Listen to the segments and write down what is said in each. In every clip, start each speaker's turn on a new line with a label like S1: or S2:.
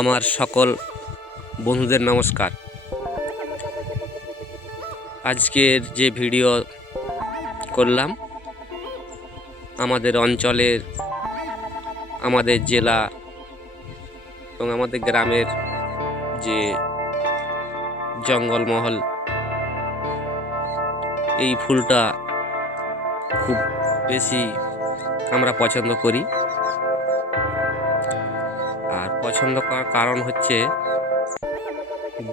S1: আমার সকল বন্ধুদের নমস্কার। আজকের যে ভিডিও করলাম, আমাদের অঞ্চলের, আমাদের জেলা এবং আমাদের গ্রামের যে জঙ্গলমহল, এই ফুলটা খুব বেশি আমরা পছন্দ করি। পছন্দ করার কারণ হচ্ছে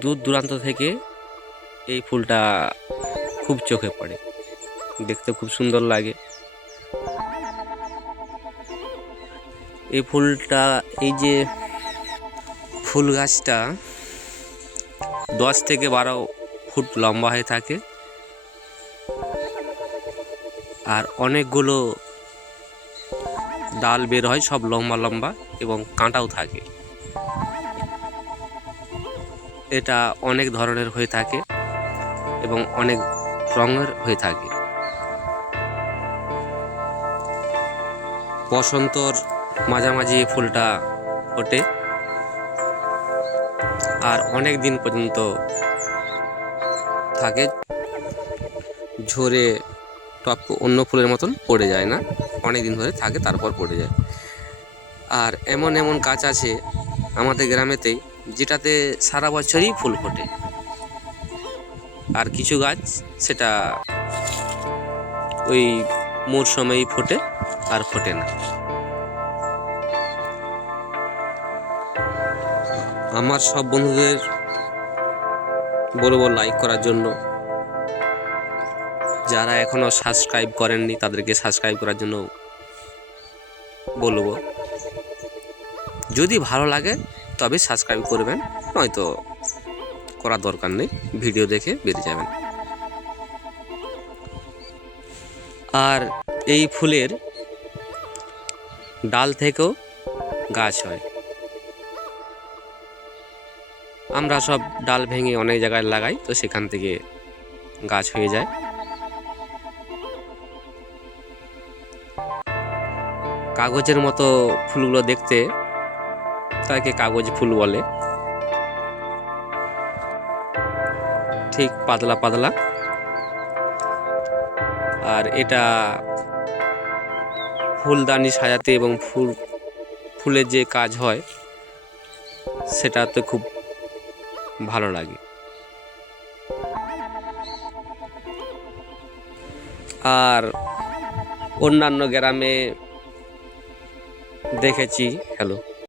S1: দূর দূরান্ত থেকে এই ফুলটা খুব চোখে পড়ে। দেখতে খুব সুন্দর লাগে। এই ফুলটা, এই যে ফুল গাছটা দশ থেকে বারো ফুট লম্বা হয়ে থাকে। আর অনেকগুলো ডাল বের হয়, সব লম্বা লম্বা এবং কাঁটাও থাকে। এটা অনেক ধরনের হয়ে থাকে এবং অনেক রঙের হয়ে থাকে। বসন্তর মাঝামাঝি ফুলটা ফোটে আর অনেক দিন পর্যন্ত থাকে। ঝরে টপ অন্য ফুলের মতন পড়ে যায় না। অনেক দিন ধরে থাকে, তারপর পড়ে যায়। আর এমন এমন গাছ আছে আমাদের গ্রামেতেই, যেটাতে সারা বছরই ফুল ফোটে। আর কিছু গাছ সেটা ওই মরশুমেই ফোটে আর ফোটে না। আমার সব বন্ধুদের বলব লাইক করার জন্য। যারা এখনও সাবস্ক্রাইব করেননি, তাদেরকে সাবস্ক্রাইব করার জন্য বলব। যদি ভালো লাগে, তবে সাবস্ক্রাইব করবেন, নয়তো করার দরকার নেই ভিডিও দেখে বেরিয়ে যাবেন। আর এই ফুলের ডাল থেকেও গাছ হয়। আমরা সব ডাল ভেঙে অনেক জায়গায় লাগাই, তো সেখান থেকে গাছ হয়ে যায়। কাগজের মতো ফুলগুলো দেখতে তাকে কাগজ ফুল বলে। ঠিক পাতলা পাতলা। আর এটা ফুলদানি সাজাতে এবং ফুল, ফুলের যে কাজ হয়, সেটা তো খুব ভালো লাগে। আর অন্যান্য গ্রামে দেখেছি, হ্যালো।